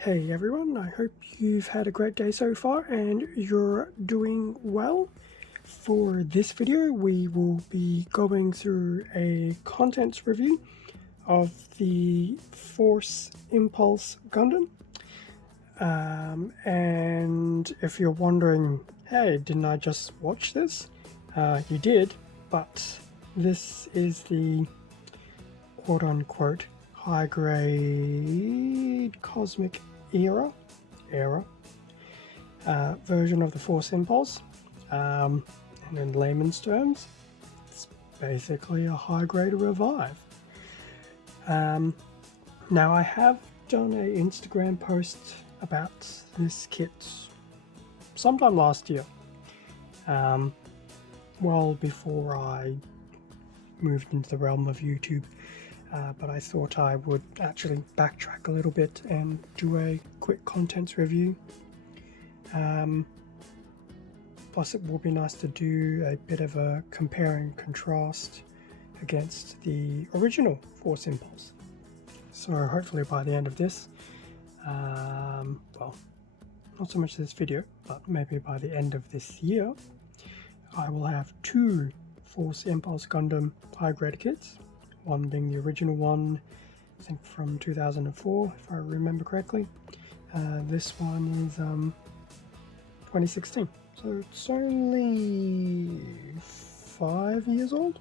Hey everyone, I hope you've had a great day so far and you're doing well. For this video, we will be going through a contents review of the Force Impulse Gundam. And if you're wondering, hey, didn't I just watch this? You did, but this is the quote-unquote high-grade cosmic era version of the Force Impulse, and in layman's terms, it's basically a high-grade revive. Now I have done an Instagram post about this kit sometime last year, well before I moved into the realm of YouTube. But I thought I would actually backtrack a little bit and do a quick contents review. Plus it will be nice to do a bit of a compare and contrast against the original Force Impulse. So hopefully by the end of this, well, not so much this video, but maybe by the end of this year, I will have two Force Impulse Gundam high-grade kits. One being the original one, I think from 2004, if I remember correctly. This one is 2016, so it's only 5 years old,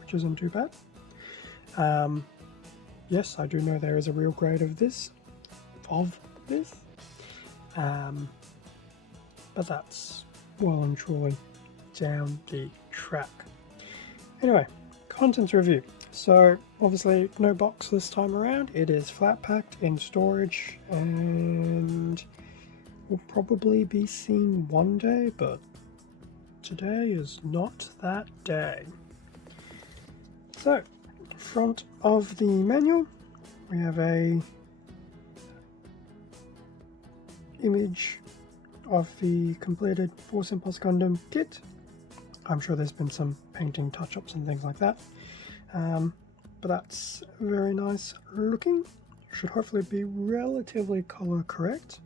which isn't too bad. Yes, I do know there is a real grade of this, but that's well and truly down the track. Anyway, contents review. So obviously no box this time around, it is flat packed in storage and will probably be seen one day, but today is not that day. So, front of the manual we have a image of the completed Force Impulse Gundam kit. I'm sure there's been some painting touch-ups and things like that, but that's very nice looking. Should hopefully be relatively color correct,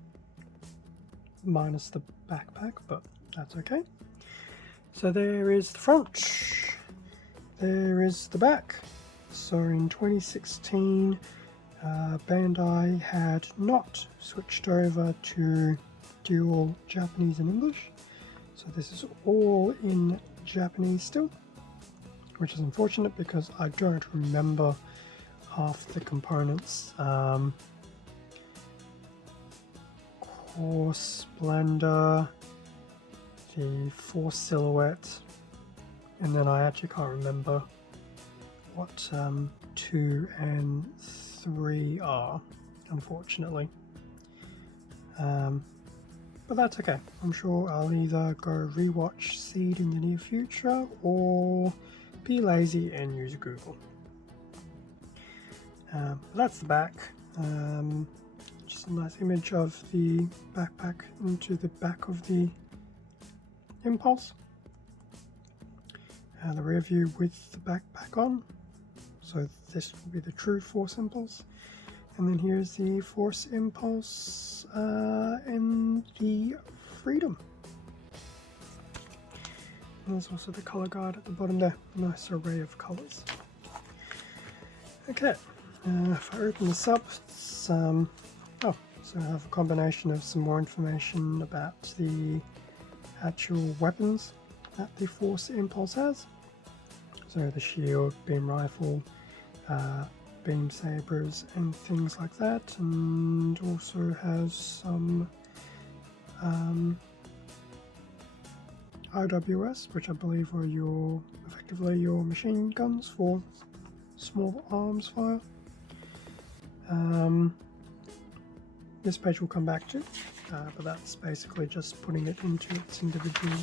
minus the backpack, but that's okay. So there is the front, there is the back. So in 2016, Bandai had not switched over to dual Japanese and English. So this is all in Japanese still, which is unfortunate because I don't remember half the components. Core Splendor, the Force Silhouette, and then I actually can't remember what 2 and 3 are, unfortunately. But that's okay. I'm sure I'll either go rewatch Seed in the near future or be lazy and use Google. But that's the back. Just a nice image of the backpack into the back of the Impulse. The rear view with the backpack on. So this will be the true Force Impulse. And then here's the Force Impulse and the Freedom. And there's also the color guide at the bottom there. A nice array of colors. Okay, if I open this up, it's, so I have a combination of some more information about the actual weapons that the Force Impulse has. So the shield, beam rifle, beam sabers and things like that, and also has some IWS, which I believe are effectively your machine guns for small arms fire. This page will come back to, but that's basically just putting it into its individual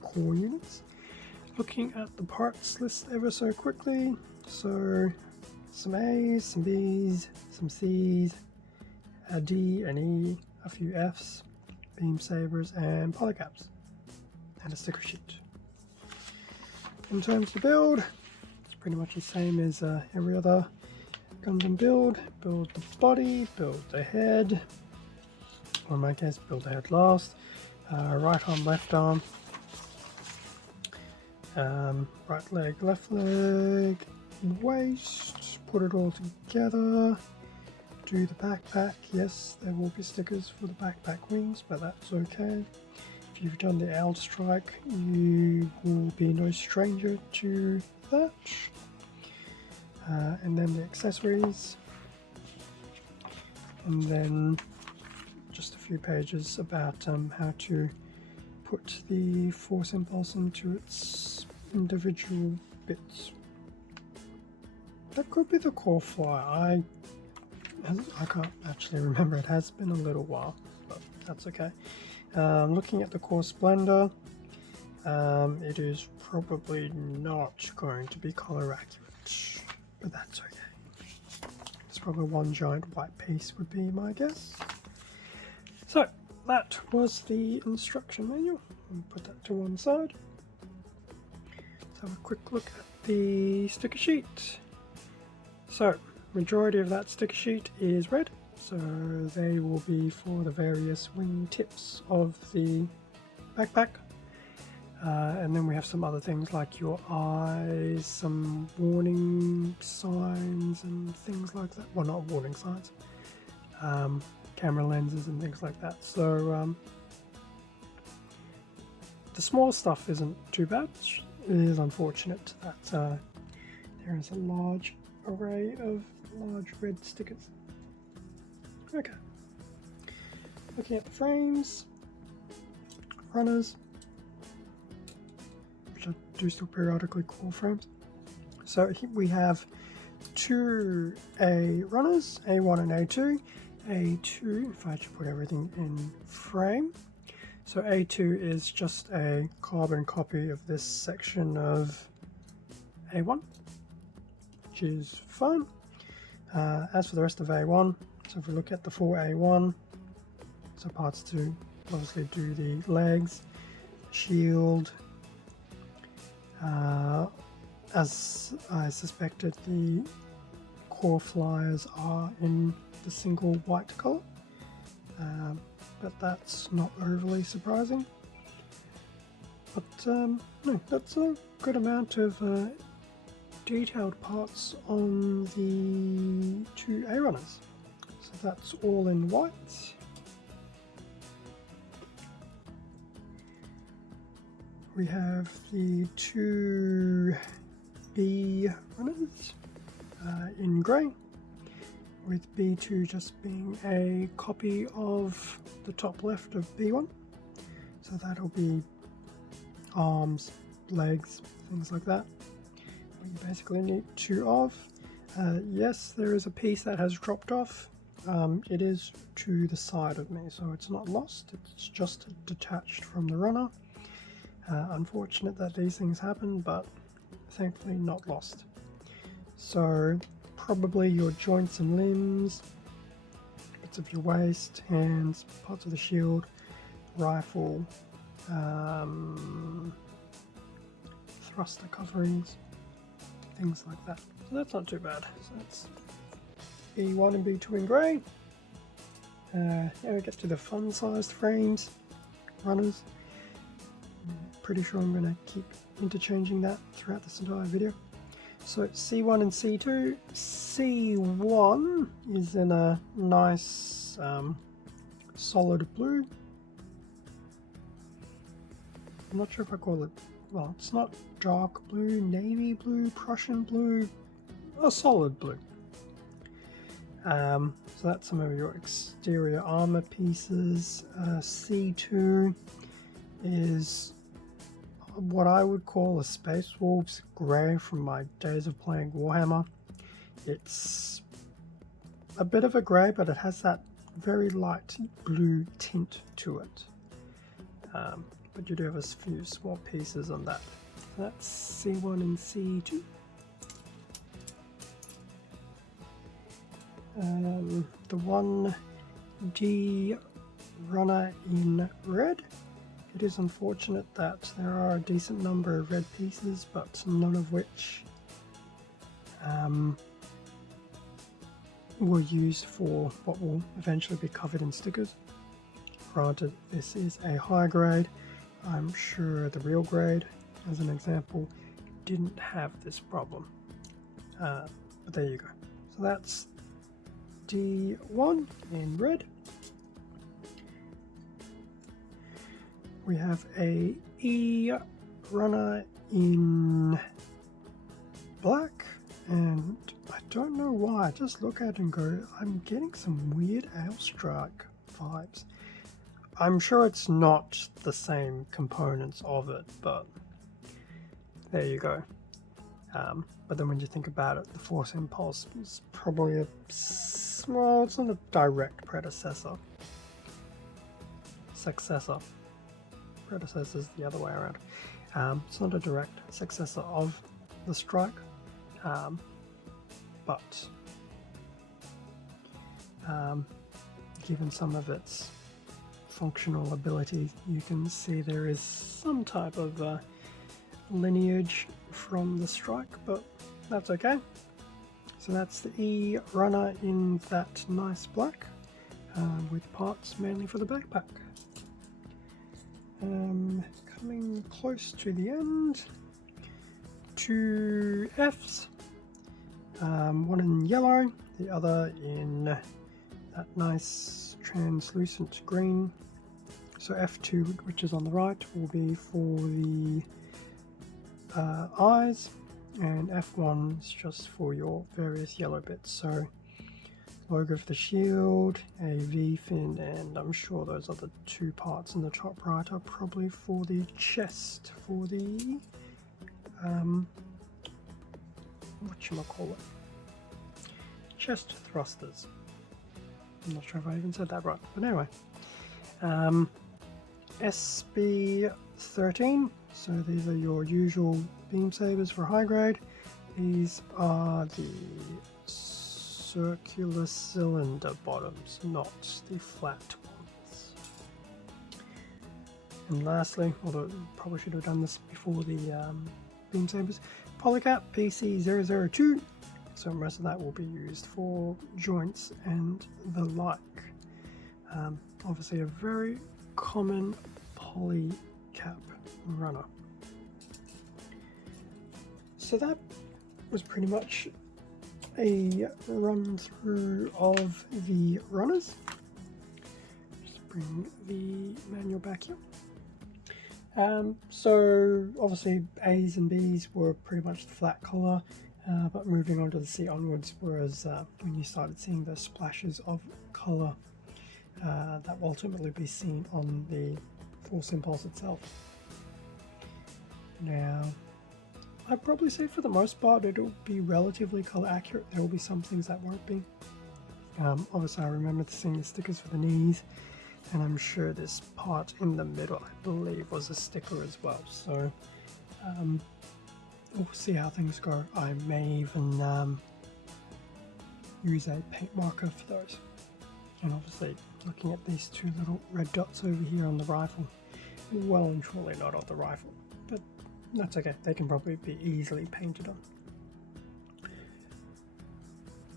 core units. Looking at the parts list ever so quickly, so some A's, some B's, some C's, a D, an E, a few F's, beam sabers and polycaps, and a sticker sheet. In terms of build, it's pretty much the same as every other Gundam build the body, build the head, or in my case build the head last, right arm, left arm, right leg, left leg, waist, put it all together, do the backpack. Yes, there will be stickers for the backpack wings, but that's okay. If you've done the owl strike, you will be no stranger to that. And then the accessories, and then just a few pages about how to put the force impulse into its individual bits. That could be the core fly. I can't actually remember, it has been a little while, but that's okay. Looking at the core splendor, it is probably not going to be color accurate, but that's okay. It's probably one giant white piece would be my guess. So that was the instruction manual. I'll put that to one side. Let's have a quick look at the sticker sheet. So majority of that sticker sheet is red, so they will be for the various wing tips of the backpack. And then we have some other things like your eyes, some warning signs and things like that. Well, not warning signs, camera lenses and things like that. So the small stuff isn't too bad. It is unfortunate that there is a large array of large red stickers. Okay, looking at the frames, runners, which I do still periodically call frames. So here we have two A runners, A1 and A2. A2, if I actually put everything in frame. So A2 is just a carbon copy of this section of A1, which is fine. As for the rest of A1, so if we look at the full A1, so parts to obviously do the legs, shield. As I suspected, the core flyers are in the single white color, but that's not overly surprising. But no, that's a good amount of detailed parts on the two A runners. So that's all in white. We have the two B runners in grey, with B2 just being a copy of the top left of B1. So that'll be arms, legs, things like that. We basically need two of. Yes, there is a piece that has dropped off. It is to the side of me, so it's not lost, it's just detached from the runner. Unfortunate that these things happen, but thankfully not lost. So probably your joints and limbs, bits of your waist, hands, parts of the shield, rifle, thruster coverings, things like that. So that's not too bad. So that's B1 and B2 in grey. Now we get to the fun-sized frames, runners. Pretty sure I'm going to keep interchanging that throughout this entire video. So C1 and C2. C1 is in a nice solid blue. I'm not sure if I call it, well, it's not dark blue, navy blue, Prussian blue, a solid blue. So that's some of your exterior armor pieces. C2 is what I would call a Space Wolves grey from my days of playing Warhammer. It's a bit of a grey, but it has that very light blue tint to it. But you do have a few small pieces on that. So that's C1 and C2. The 1D runner in red. It is unfortunate that there are a decent number of red pieces, but none of which were used for what will eventually be covered in stickers. Granted, this is a high grade. I'm sure the real grade, as an example, didn't have this problem. But there you go. So that's D1 in red. We have a E runner in black, and I don't know why. I just look at it and go, I'm getting some weird Ailstrike vibes. I'm sure it's not the same components of it, but there you go. But then when you think about it, the Force Impulse was probably well, it's not a direct predecessor. Successor. Predecessor's the other way around. It's not a direct successor of the Strike, but given some of its functional ability, you can see there is some type of lineage from the Strike, but that's okay. So that's the E runner in that nice black, with parts mainly for the backpack. Coming close to the end, 2 Fs, one in yellow, the other in that nice translucent green. So F2, which is on the right, will be for the eyes, and F1 is just for your various yellow bits. So logo for the shield, a V fin, and I'm sure those other 2 parts in the top right are probably for the chest, for the whatchamacallit, chest thrusters. I'm not sure if I even said that right, but anyway. SB13, so these are your usual beam sabers for high grade. These are the circular cylinder bottoms, not the flat ones. And lastly, although probably should have done this before the beam sabers, Polycap PC002. So most of that will be used for joints and the like. Obviously a very common polycap runner. So that was pretty much a run through of the runners. Just bring the manual back here. So obviously A's and B's were pretty much the flat color, but moving on to the C onwards, whereas when you started seeing the splashes of color that will ultimately be seen on the Force Impulse itself. Now, I'd probably say for the most part it'll be relatively color accurate. There will be some things that won't be. Obviously I remember seeing the stickers for the knees, and I'm sure this part in the middle, I believe, was a sticker as well. So we'll see how things go. I may even use a paint marker for those. And obviously looking at these 2 little red dots over here on the rifle, well and truly not on the rifle, but that's okay, they can probably be easily painted on.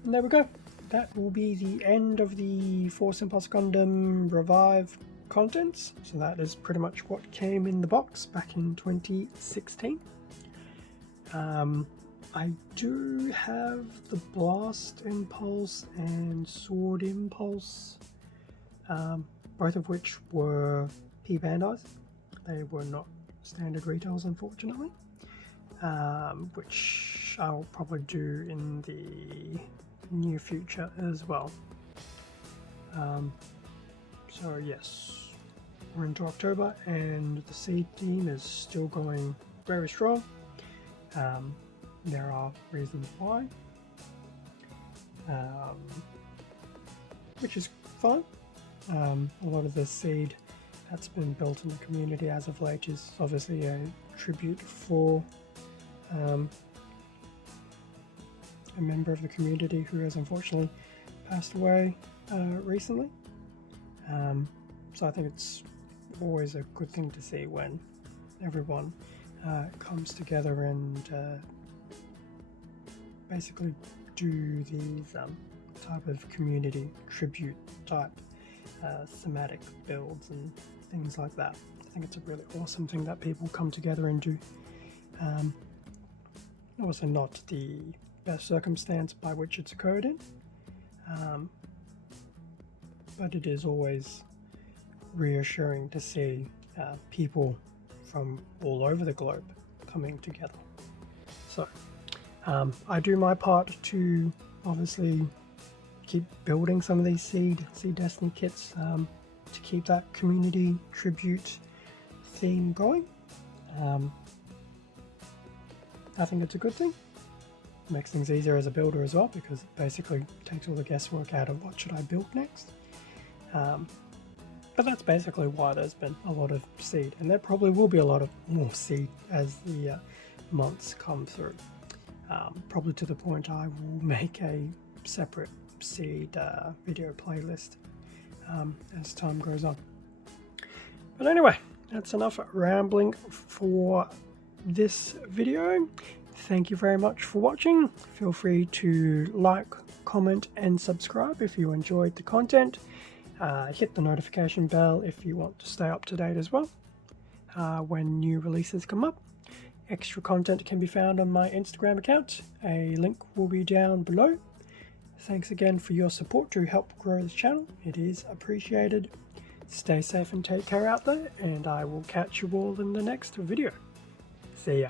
And there we go. That will be the end of the Force Impulse Gundam Revive contents. So that is pretty much what came in the box back in 2016. I do have the Blast Impulse and Sword Impulse, both of which were P Bandai's. They were not standard retails, unfortunately, which I'll probably do in the near future as well. So yes, we're into October and the seed team is still going very strong. There are reasons why, which is fine. A lot of the seed that's been built in the community as of late is obviously a tribute for a member of the community who has unfortunately passed away recently. So I think it's always a good thing to see when everyone comes together and basically do these type of community tribute type thematic builds and things like that. I think it's a really awesome thing that people come together and do. Also not the best circumstance by which it's occurred in, but it is always reassuring to see people from all over the globe coming together. So I do my part to obviously keep building some of these Seed Destiny kits to keep that community tribute theme going. I think it's a good thing. It makes things easier as a builder as well, because it basically takes all the guesswork out of what should I build next. But that's basically why there's been a lot of Seed, and there probably will be a lot of more Seed as the months come through. Probably to the point I will make a separate Seed video playlist as time goes on. But anyway, that's enough rambling for this video. Thank you very much for watching. Feel free to like, comment and subscribe if you enjoyed the content. Hit the notification bell if you want to stay up to date as well when new releases come up. Extra content can be found on my Instagram account. A link will be down below. Thanks again for your support to help grow this channel. It is appreciated. Stay safe and take care out there, and I will catch you all in the next video. See ya.